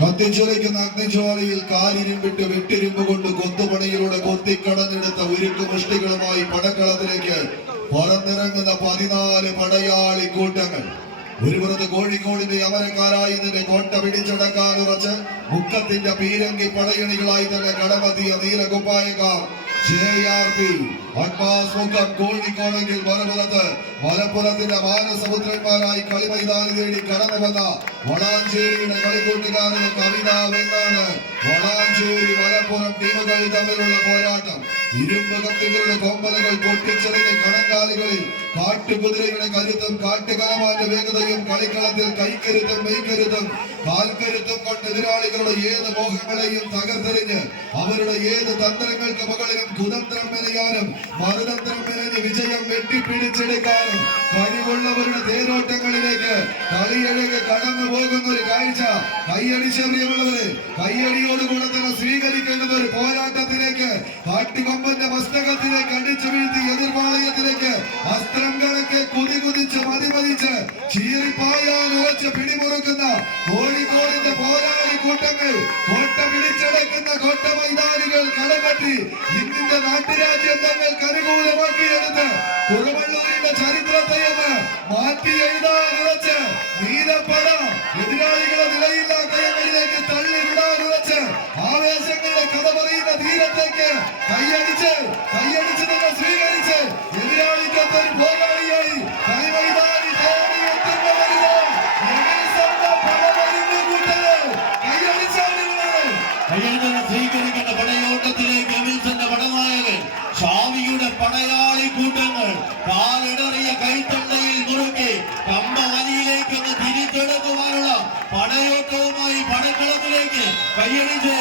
കത്തിച്ചുലയ്ക്കുന്ന അഗ്നിജ്വാലയിൽ കാലിരുമ്പിട്ട് വെട്ടിരുമ്പ് കൊണ്ട് കൊത്തുപണിയിലൂടെ കൊത്തിക്കടഞ്ഞെടുത്ത ഉരുക്ക് മുഷ്ടികളുമായി പടക്കളത്തിലേക്ക് പറന്നിറങ്ങുന്ന 14 പടയാളി കൂട്ടങ്ങൾ. ഒരു പുറത്ത് കോഴിക്കോടിന്റെ അമരക്കാരായി നിന്റെ കോട്ട പിടിച്ചടക്കാൻ ഉറച്ച് മുക്കത്തിന്റെ പീരങ്കി പടയണികളായി തന്നെ കടമെത്തിയ നീലകുപ്പായക്കാർ JRP അഡ്വാൻസ് മുക്കം കോഴിക്കോടെങ്കിൽ മലപ്പുറത്തിന്റെ മാനസമുദ്രന്മാരായി കളിമൈതാനി തേടി കടന്നു വന്ന വളാഞ്ചേരിയുടെ കളിക്കൂട്ടുകാരുടെ കവിത വെന്നാണ്. വളാഞ്ചേരി മലപ്പുറം ടീമുകൾ തമ്മിലുള്ള പോരാട്ടം. ഇരുമ്പ് കത്തികളുടെ കൊമ്പലകൾ പൊട്ടിച്ചെറിഞ്ഞ് കണങ്കാലുകളിൽ കാട്ടുകുതിരയുടെ കരുത്തും കാട്ടുകാമാന്റെ വേഗതയും കളിക്കളത്തിൽ കൈക്കരുത്തും മെയ്ക്കരുത്തും കാൽക്കരുത്തും കൊണ്ട് എതിരാളികളുടെ ഏത് മോഹങ്ങളെയും തകർത്തെറിഞ്ഞ് അവരുടെ ഏത് തന്ത്രങ്ങൾക്ക് മുകളിലും കുതന്ത്രം മെനയാനും മറുതന്ത്രം മെനഞ്ഞ് വിജയം വെട്ടിപ്പിടിച്ചെടുക്കാനും കഴിവുള്ളവരുടെ തേരോട്ടങ്ങളിലേക്ക് കളിയഴകെ കടന്നു പോകുന്ന ഒരു കാഴ്ച കൈയടിച്ചെറിയുള്ളവര് കൈയടിയോടുകൂടെ തന്നെ സ്വീകരിക്കേണ്ടുന്ന ഒരു പോരാട്ടത്തിലേക്ക് കാട്ടുകൊമ്പന്റെ മസ്തകത്തിലേക്ക് അടിച്ചു വീഴ്ത്തി എതിർപാളയത്തിലേക്ക് അസ്ത്രം കണക്കെ കുതികുതിച്ച് മതിമതിച്ച് ചീറിപ്പായാൻ ഉറച്ച് പിടിമുറുക്കുന്ന കോഴിക്കോടിന്റെ പോരാളി കൂട്ടങ്ങൾ കോട്ട പിടിച്ചടക്കുന്ന കോട്ട മൈതാനികൾ കളമറ്റി ഇന്നിന്റെ നാട്ടുരാജ്യം തങ്ങൾക്ക് അനുകൂലമാക്കിയെടുത്ത് കുറുവള്ളൂരിന്റെ ചരിത്രത്തെയെന്ന് മാറ്റി എഴുതാൻ ഉറച്ച് നീലപ്പട എതിരാളികളെ നിലയില്ലാ കയങ്ങളിലേക്ക് തള്ളിവിടാൻ ഉറച്ച് ആവേശങ്ങളുടെ കഥ പറയുന്ന തീരത്തേക്ക് കൈയടിച്ച് നിങ്ങൾ സ്വീകരിച്ച് എതിരാളിക്കൊത്ത ഒരു പോരാളിയായി കളിമൈതാനി സ്വീകരിക്കേണ്ട പടയോട്ടത്തിലേക്ക് എമിൽസന്റെ പടനായകൻ ഷാവിയുടെ പടയാളി കൂട്ടങ്ങൾ കാലിടറിയ കൈത്തണ്ടയിൽ മുറുക്കി കമ്പവലിയിലേക്ക് തിരിച്ചെടുക്കുവാനുള്ള പടയോട്ടവുമായി പടക്കളത്തിലേക്ക് കൈയടിച്ച്